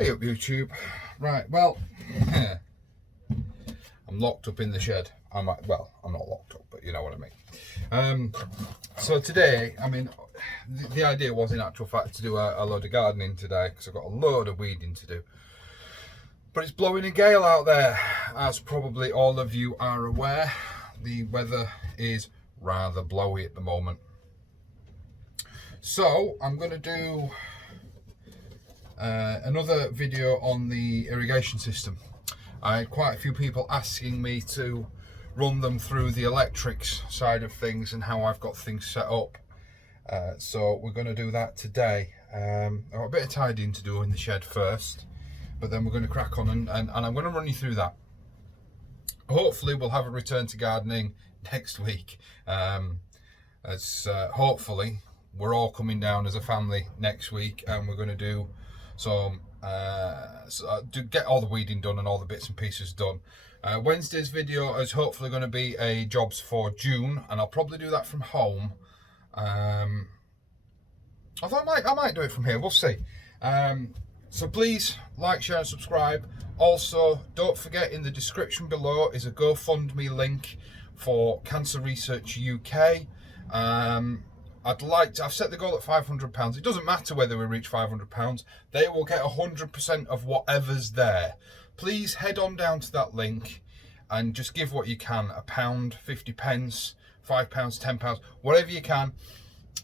Hey up YouTube. Right, well, I'm locked up in the shed. I'm not locked up, but you know what I mean. So today, the idea was in actual fact to do a load of gardening today because I've got a load of weeding to do. But it's blowing a gale out there, as probably all of you are aware. The weather is rather blowy at the moment. So I'm going to do another video on the irrigation system. I had quite a few people asking me to run them through the electrics side of things and how I've got things set up. So we're going to do that today. I've got a bit of tidying to do in the shed first, but then we're going to crack on and I'm going to run you through that. Hopefully we'll have a return to gardening next week. Hopefully we're all coming down as a family next week and we're going to do some to get all the weeding done and all the bits and pieces done. Wednesday's video is hopefully going to be a jobs for June, and I'll probably do that from home. Although I might do it from here, we'll see. So please like, share and subscribe. Also, don't forget, in the description below is a GoFundMe link for Cancer Research UK. I've set the goal at £500. It doesn't matter whether we reach £500. They will get 100% of whatever's there. Please head on down to that link and just give what you can. £1, 50 pence, £5, £10, whatever you can.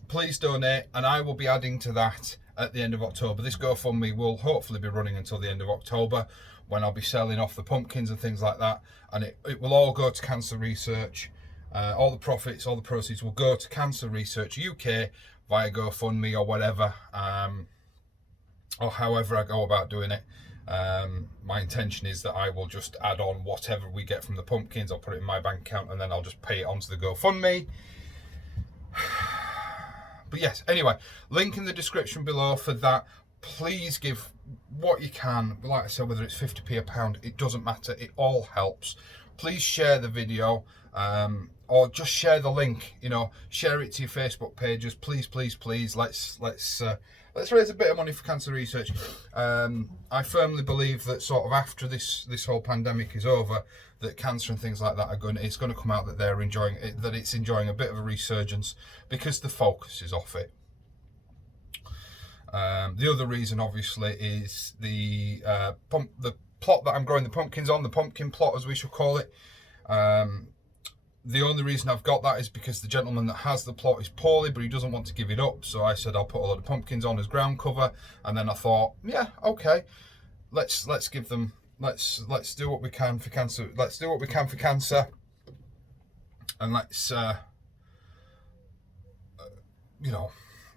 Please donate, and I will be adding to that at the end of October. This GoFundMe will hopefully be running until the end of October, when I'll be selling off the pumpkins and things like that, and it will all go to Cancer Research. All the profits, all the proceeds will go to Cancer Research UK via GoFundMe or whatever, or however I go about doing it. My intention is that I will just add on whatever we get from the pumpkins. I'll put it in my bank account and then I'll just pay it onto the GoFundMe. But yes, anyway, link in the description below for that. Please give what you can. Like I said, whether it's 50p, a pound, it doesn't matter. It all helps. Please share the video, or just share the link. You know, share it to your Facebook pages. Please, please, please. Let's raise a bit of money for Cancer Research. I firmly believe that sort of after this whole pandemic is over, that cancer and things like that it's going to come out that they're enjoying it, that it's enjoying a bit of a resurgence because the focus is off it. The other reason, obviously, is the plot that I'm growing the pumpkins on, the pumpkin plot as we shall call it. The only reason I've got that is because the gentleman that has the plot is poorly, but he doesn't want to give it up. So I said I'll put a lot of pumpkins on as ground cover, and then I thought, yeah, okay, let's give them, let's do what we can for cancer. Let's do what we can for cancer, and let's you know,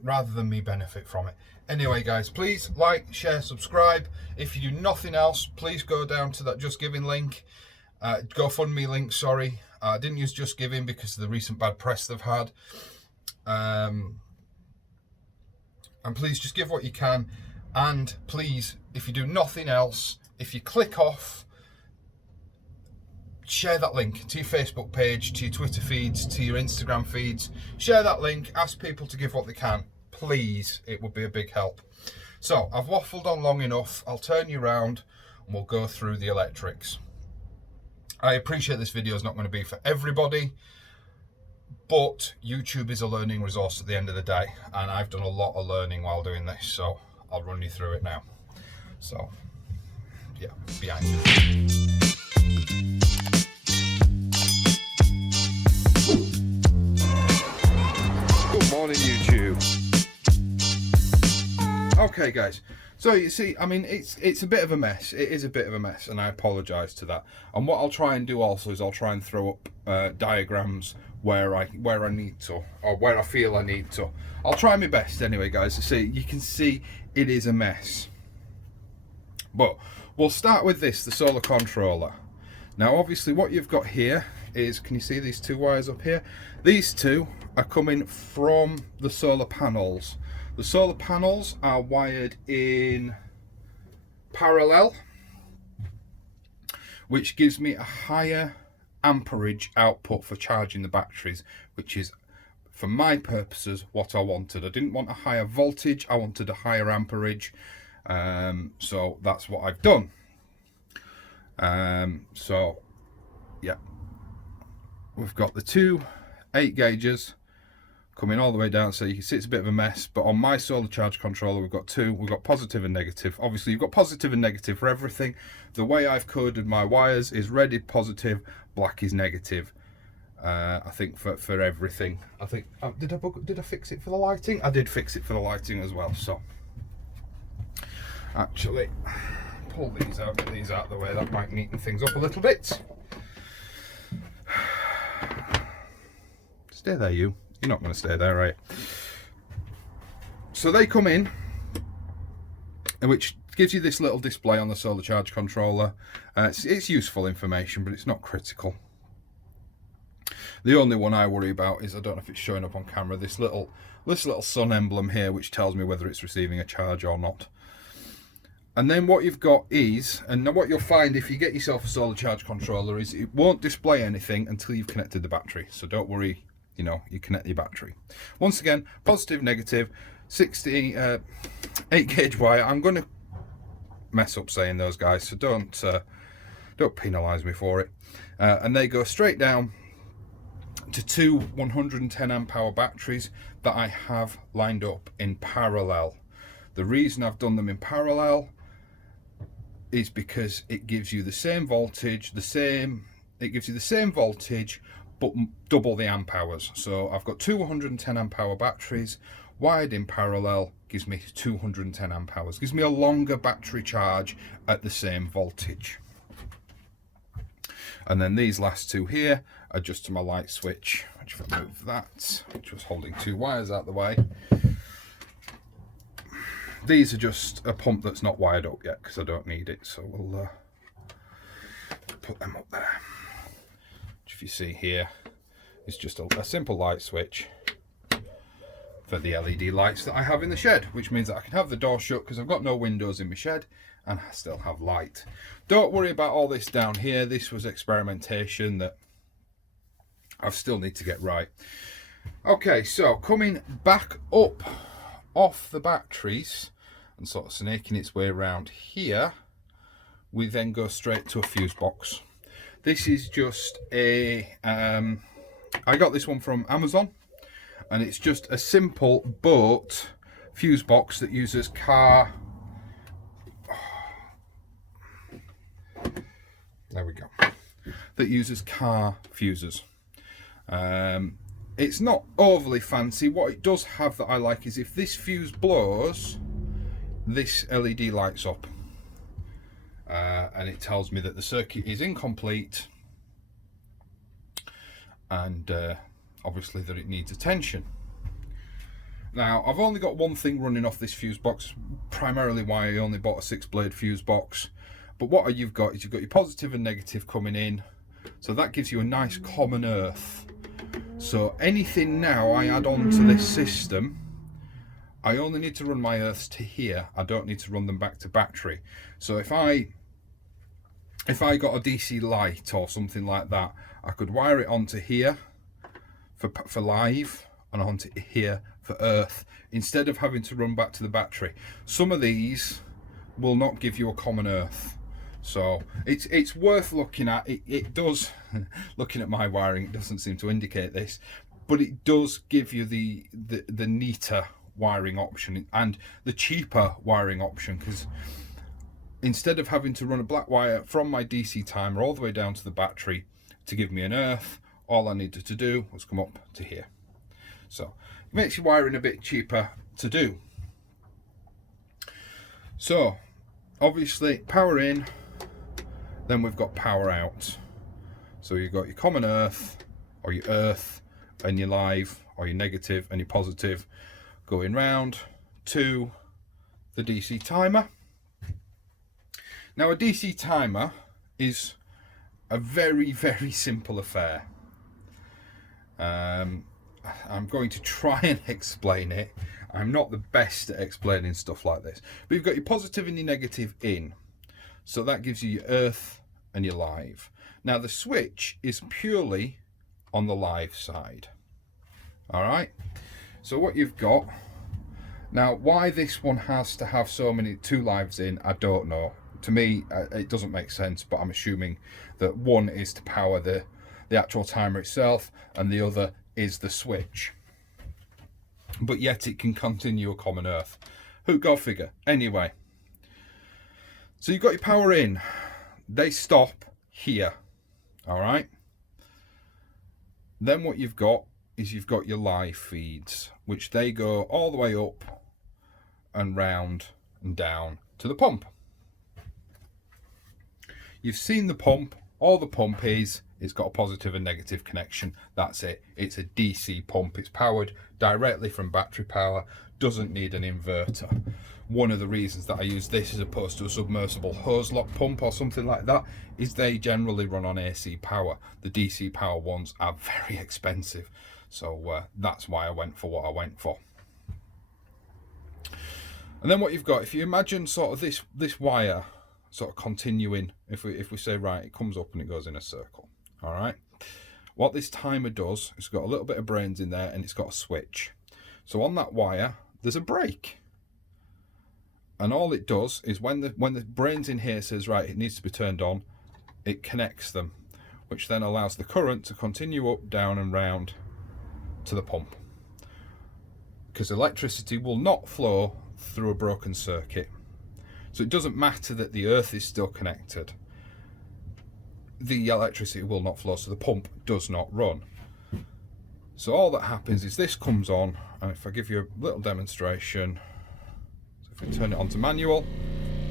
rather than me benefit from it. Anyway, guys, please like, share, subscribe. If you do nothing else, please go down to that Just Giving link, GoFundMe link, sorry. I didn't use Just Giving because of the recent bad press they've had. And please just give what you can. And please, if you do nothing else, if you click off, share that link to your Facebook page, to your Twitter feeds, to your Instagram feeds. Share that link, ask people to give what they can. Please, it would be a big help. So, I've waffled on long enough. I'll turn you around and we'll go through the electrics. I appreciate this video is not going to be for everybody, but YouTube is a learning resource at the end of the day, and I've done a lot of learning while doing this, so I'll run you through it now. So, yeah, behind you. Good morning, YouTube. Okay, guys. So you see, it's a bit of a mess. It is a bit of a mess, and I apologise to that. And what I'll try and do also is I'll try and throw up diagrams where I need to, or where I feel I need to. I'll try my best anyway, guys. To see, you can see it is a mess. But we'll start with this, the solar controller. Now, obviously, what you've got here is, can you see these two wires up here? These two are coming from the solar panels. The solar panels are wired in parallel, which gives me a higher amperage output for charging the batteries, which is, for my purposes, what I wanted. I didn't want a higher voltage, I wanted a higher amperage. So that's what I've done. So yeah, we've got the two 8 gauges coming all the way down, so you can see it's a bit of a mess, but on my solar charge controller we've got two. We've got positive and negative. Obviously you've got positive and negative for everything. The way I've coded my wires is red is positive, black is negative. I think for everything. I think did I fix it for the lighting? I did fix it for the lighting as well. So actually pull these out, get these out of the way. That might neaten things up a little bit. Stay there, you. You're not going to stay there, right? So they come in, which gives you this little display on the solar charge controller. It's useful information, but it's not critical. The only one I worry about is, I don't know if it's showing up on camera, this little sun emblem here, which tells me whether it's receiving a charge or not. And then what you've got is, and what you'll find if you get yourself a solar charge controller, is it won't display anything until you've connected the battery. So don't worry, you know, you connect your battery. Once again, positive, negative, 8 gauge wire. I'm going to mess up saying those, guys, so don't penalise me for it. And they go straight down to two 110 amp hour batteries that I have lined up in parallel. The reason I've done them in parallel is because it gives you the same voltage, it gives you the same voltage, but double the amp hours. So I've got two 110 amp hour batteries wired in parallel, gives me 210 amp hours, gives me a longer battery charge at the same voltage. And then these last two here are just to my light switch, which if I move that, which was holding two wires out the way. These are just a pump that's not wired up yet because I don't need it, so we'll put them up there. Which, if you see here, is just a simple light switch for the LED lights that I have in the shed, which means that I can have the door shut because I've got no windows in my shed and I still have light. Don't worry about all this down here. This was experimentation that I still need to get right. Okay, so coming back up off the batteries and sort of snaking its way around here, we then go straight to a fuse box. This is just a I got this one from Amazon, and it's just a simple boat fuse box that uses car, there we go, that uses car fuses. It's not overly fancy. What it does have that I like is if this fuse blows, this LED lights up, and it tells me that the circuit is incomplete and obviously that it needs attention. Now, I've only got one thing running off this fuse box, primarily why I only bought a 6-blade fuse box. But what you've got is you've got your positive and negative coming in, so that gives you a nice common earth. So anything now I add on to this system, I only need to run my earths to here. I don't need to run them back to battery. So if I got a DC light or something like that, I could wire it onto here for live and onto here for earth, instead of having to run back to the battery. Some of these will not give you a common earth, so it's worth looking at. It does, looking at my wiring, it doesn't seem to indicate this, but it does give you the neater wiring option and the cheaper wiring option, because instead of having to run a black wire from my DC timer all the way down to the battery to give me an earth, all I needed to do was come up to here. So it makes your wiring a bit cheaper to do. So obviously power in, then we've got power out. So you've got your common earth, or your earth, and your live, or your negative and your positive, going round to the DC timer. Now a DC timer is a very, very simple affair. I'm going to try and explain it. I'm not the best at explaining stuff like this. But you've got your positive and your negative in. So that gives you your earth and your live. Now the switch is purely on the live side. Alright? So what you've got, Now, why this one has to have so many 2 lives in, I don't know. To me, it doesn't make sense, but I'm assuming that one is to power the actual timer itself, and the other is the switch. But yet it can continue a common earth. Who go figure. Anyway, so you've got your power in. They stop here. All right. Then what you've got is you've got your live feeds, which they go all the way up and round and down to the pump. You've seen the pump. All the pump is, it's got a positive and negative connection. That's it. It's a DC pump. It's powered directly from battery power. Doesn't need an inverter. One of the reasons that I use this as opposed to a submersible hose lock pump or something like that is they generally run on AC power. The DC power ones are very expensive. So that's why I went for what I went for. And then what you've got, if you imagine sort of this wire sort of continuing, if we say, right, it comes up and it goes in a circle. All right. What this timer does, it's got a little bit of brains in there and it's got a switch. So on that wire, there's a brake. And all it does is when the brains in here says, right, it needs to be turned on, it connects them, which then allows the current to continue up, down and round to the pump. Because electricity will not flow through a broken circuit. So it doesn't matter that the earth is still connected. The electricity will not flow, so the pump does not run. So all that happens is this comes on, and if I give you a little demonstration, so if we turn it on to manual,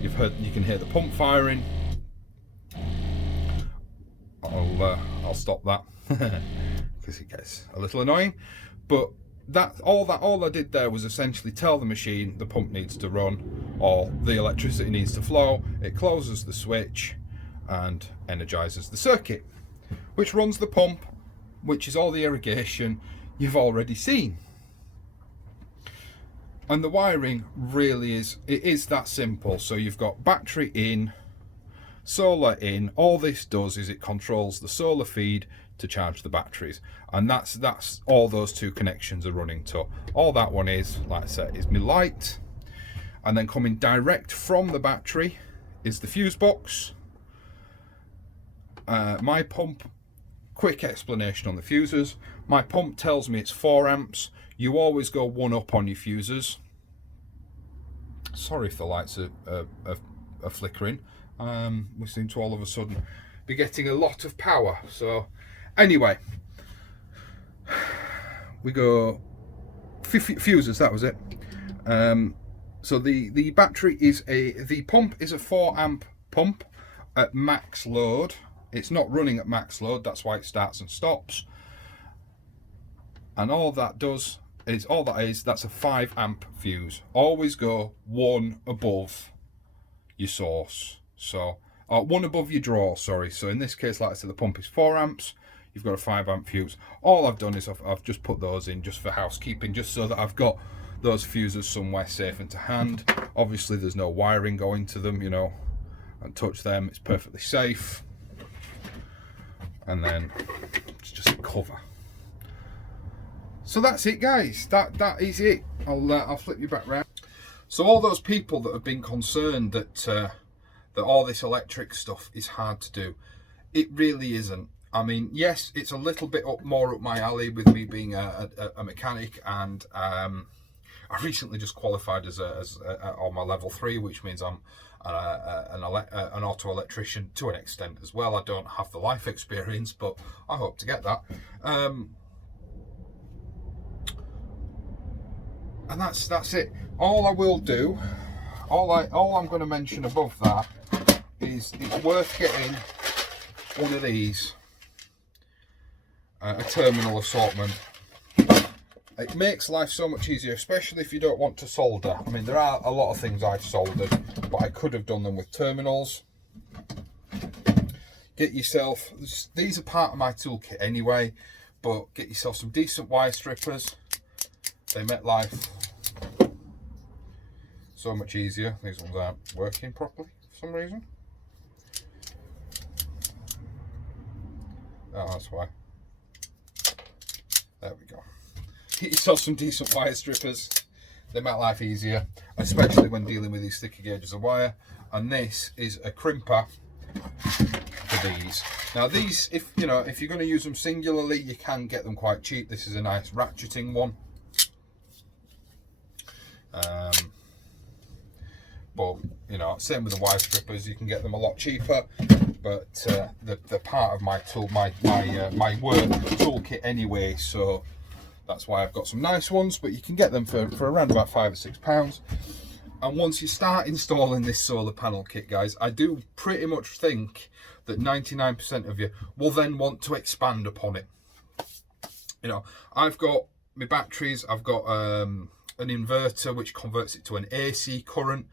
you can hear the pump firing. I'll stop that because it gets a little annoying. But all I did there was essentially tell the machine the pump needs to run or the electricity needs to flow. It closes the switch and energizes the circuit, which runs the pump, which is all the irrigation you've already seen. And the wiring really is that simple. So you've got battery in, solar in. All this does is it controls the solar feed to charge the batteries, and that's all those 2 connections are running to. All that one is, like I said, is my light, and then coming direct from the battery is the fuse box. My pump, quick explanation on the fuses. My pump tells me it's 4 amps. You always go 1 up on your fuses. Sorry if the lights are flickering. We seem to all of a sudden be getting a lot of power. So anyway, we go fuses, that was it. So the battery is the pump is a 4 amp pump at max load. It's not running at max load, that's why it starts and stops. And all that is that's a 5 amp fuse. Always go 1 above your source. So 1 above your draw, sorry. So in this case, like I said, the pump is 4 amps. You've got a 5 amp fuse. All I've done is I've just put those in just for housekeeping, just so that I've got those fuses somewhere safe and to hand. Obviously there's no wiring going to them, you know, and touch them, it's perfectly safe. And then it's just a cover. So that's it, guys. That is it. I'll flip you back round. So all those people that have been concerned that all this electric stuff is hard to do, it really isn't. I mean, yes, it's a little bit more up my alley with me being a mechanic, and I recently just qualified as on my level 3, which means I'm an auto electrician to an extent as well. I don't have the life experience, but I hope to get that. And that's it. All I will do, all I'm going to mention above that is it's worth getting one of these, a terminal assortment. It makes life so much easier, especially if you don't want to solder. I mean, there are a lot of things I've soldered, but I could have done them with terminals. Get yourself, these are part of my toolkit anyway, but get yourself some decent wire strippers. They make life so much easier. These ones aren't working properly for some reason. Oh, that's why. There we go. Get yourself some decent wire strippers. They make life easier, especially when dealing with these thicker gauges of wire. And this is a crimper for these. Now these, if you're going to use them singularly, you can get them quite cheap. This is a nice ratcheting one. But same with the wire strippers, you can get them a lot cheaper. But they're part of my tool, my work toolkit anyway. So that's why I've got some nice ones. But you can get them for around about £5 or £6. And once you start installing this solar panel kit, guys, I do pretty much think that 99% of you will then want to expand upon it. I've got my batteries, I've got an inverter which converts it to an AC current,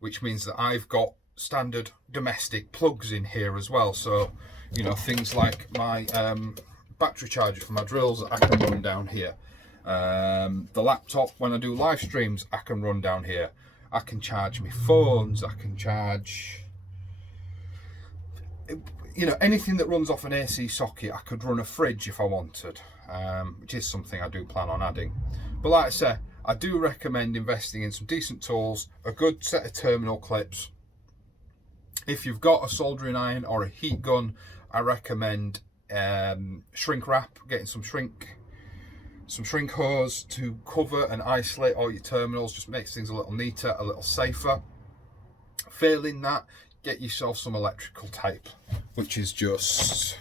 which means that I've got standard domestic plugs in here as well. So, things like my battery charger for my drills, I can run down here. The laptop, when I do live streams, I can run down here. I can charge my phones, I can charge, anything that runs off an AC socket. I could run a fridge if I wanted, which is something I do plan on adding. But like I say, I do recommend investing in some decent tools, a good set of terminal clips. If you've got a soldering iron or a heat gun, I recommend shrink wrap, getting some shrink hose to cover and isolate all your terminals. Just makes things a little neater, a little safer. Failing that, get yourself some electrical tape, which is just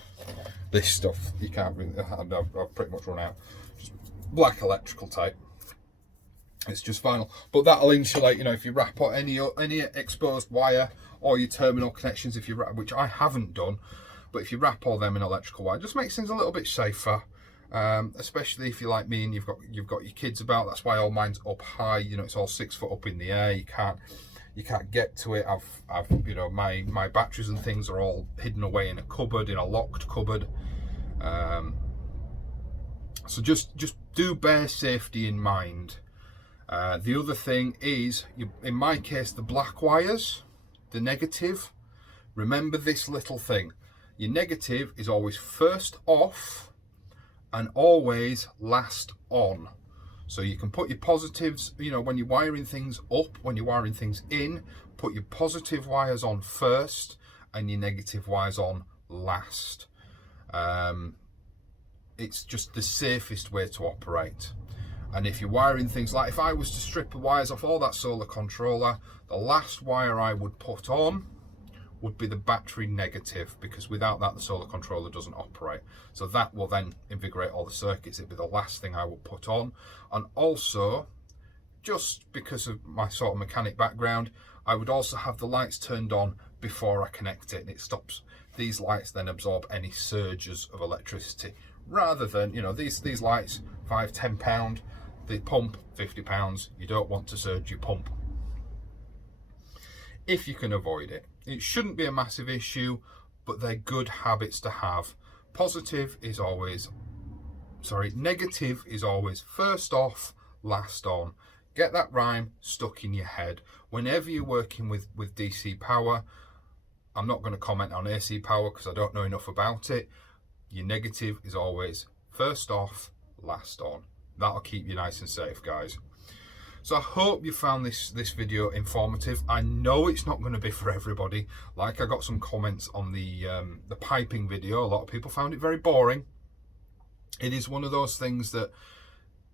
this stuff. You can't really, I've pretty much run out. Just black electrical tape. It's just vinyl, but that'll insulate. If you wrap on any exposed wire or your terminal connections, if you wrap, which I haven't done, but if you wrap all them in electrical wire, it just makes things a little bit safer. Especially if you're like me and you've got your kids about. That's why all mine's up high. It's all 6 foot up in the air. You can't get to it. I've my batteries and things are all hidden away in a cupboard, in a locked cupboard. So just do bear safety in mind. The other thing is, in my case, the black wires, the negative. Remember this little thing. Your negative is always first off and always last on. So you can put your positives, when you're wiring things up, when you're wiring things in, put your positive wires on first and your negative wires on last. It's just the safest way to operate. And if you're wiring things, like if I was to strip the wires off all that solar controller, the last wire I would put on would be the battery negative, because without that the solar controller doesn't operate. So that will then invigorate all the circuits. It'd be the last thing I would put on. And also, just because of my sort of mechanic background, I would also have the lights turned on before I connect it, and it stops. These lights then absorb any surges of electricity, rather than, these lights, £5–10, the pump £50. You don't want to surge your pump if you can avoid it. It shouldn't be a massive issue, but they're good habits to have. Negative is always first off, last on. Get that rhyme stuck in your head. Whenever you're working with DC power, I'm not going to comment on AC power because I don't know enough about it. Your negative is always first off, last on. That'll keep you nice and safe, guys. So I hope you found this video informative. I know it's not going to be for everybody. Like, I got some comments on the piping video. A lot of people found it very boring. It is one of those things that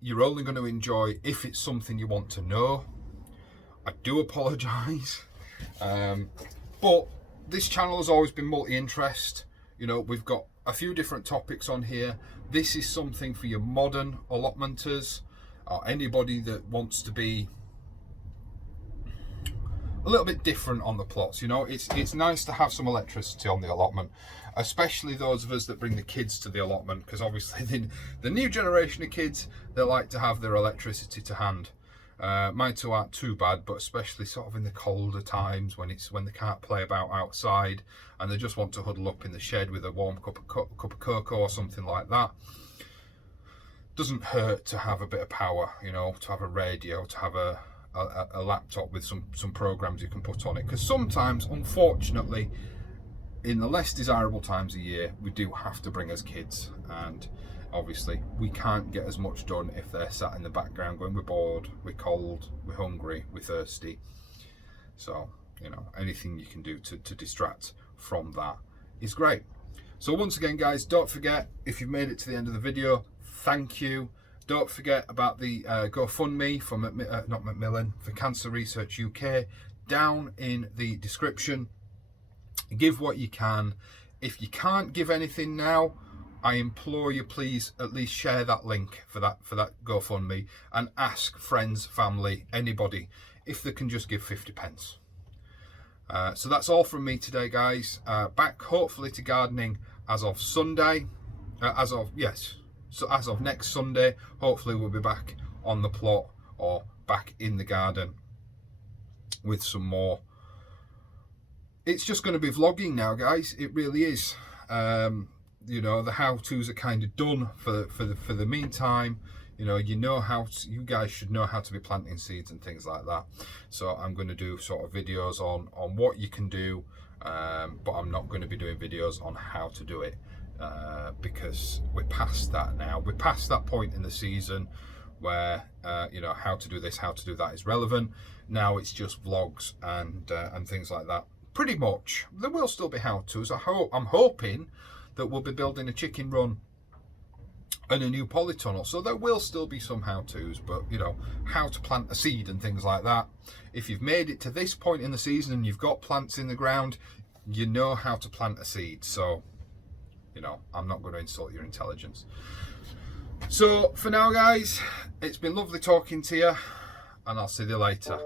you're only going to enjoy if it's something you want to know. I do apologise. But this channel has always been multi-interest. We've got a few different topics on here. This is something for your modern allotmenters, or anybody that wants to be a little bit different on the plots. It's nice to have some electricity on the allotment, especially those of us that bring the kids to the allotment, because obviously the new generation of kids, they like to have their electricity to hand. Mine too aren't too bad, but especially sort of in the colder times when they can't play about outside and they just want to huddle up in the shed with a warm cup of cocoa or something like that. Doesn't hurt to have a bit of power, to have a radio, to have a laptop with some programs you can put on it, because sometimes, unfortunately, in the less desirable times of year, we do have to bring us kids, and obviously we can't get as much done if they're sat in the background going, we're bored, we're cold, we're hungry, we're thirsty. So, you know, anything you can do to distract from that is great. So once again, guys, don't forget, if you've made it to the end of the video, thank you. Don't forget about the GoFundMe for not Macmillan, for Cancer Research UK, down in the description. Give what you can. If you can't give anything now, I implore you, please at least share that link for that GoFundMe, and ask friends, family, anybody if they can just give 50p. So that's all from me today, guys. Back hopefully to gardening as of Sunday. So as of next Sunday, hopefully we'll be back on the plot or back in the garden with some more. It's just going to be vlogging now, guys. It really is. You know, the how-tos are kind of done for the meantime. You know, you guys should know how to be planting seeds and things like that. So I'm going to do sort of videos on what you can do, but I'm not going to be doing videos on how to do it, because we're past that now. We're past that point in the season where you know, how to do this, how to do that is relevant. Now it's just vlogs and things like that. Pretty much. There will still be how-tos. I'm hoping that we'll be building a chicken run and a new polytunnel, so there will still be some how-tos, but you know, how to plant a seed and things like that. If you've made it to this point in the season and you've got plants in the ground, you know how to plant a seed. So, you know, I'm not going to insult your intelligence. So for now, guys, it's been lovely talking to you, and I'll see you later.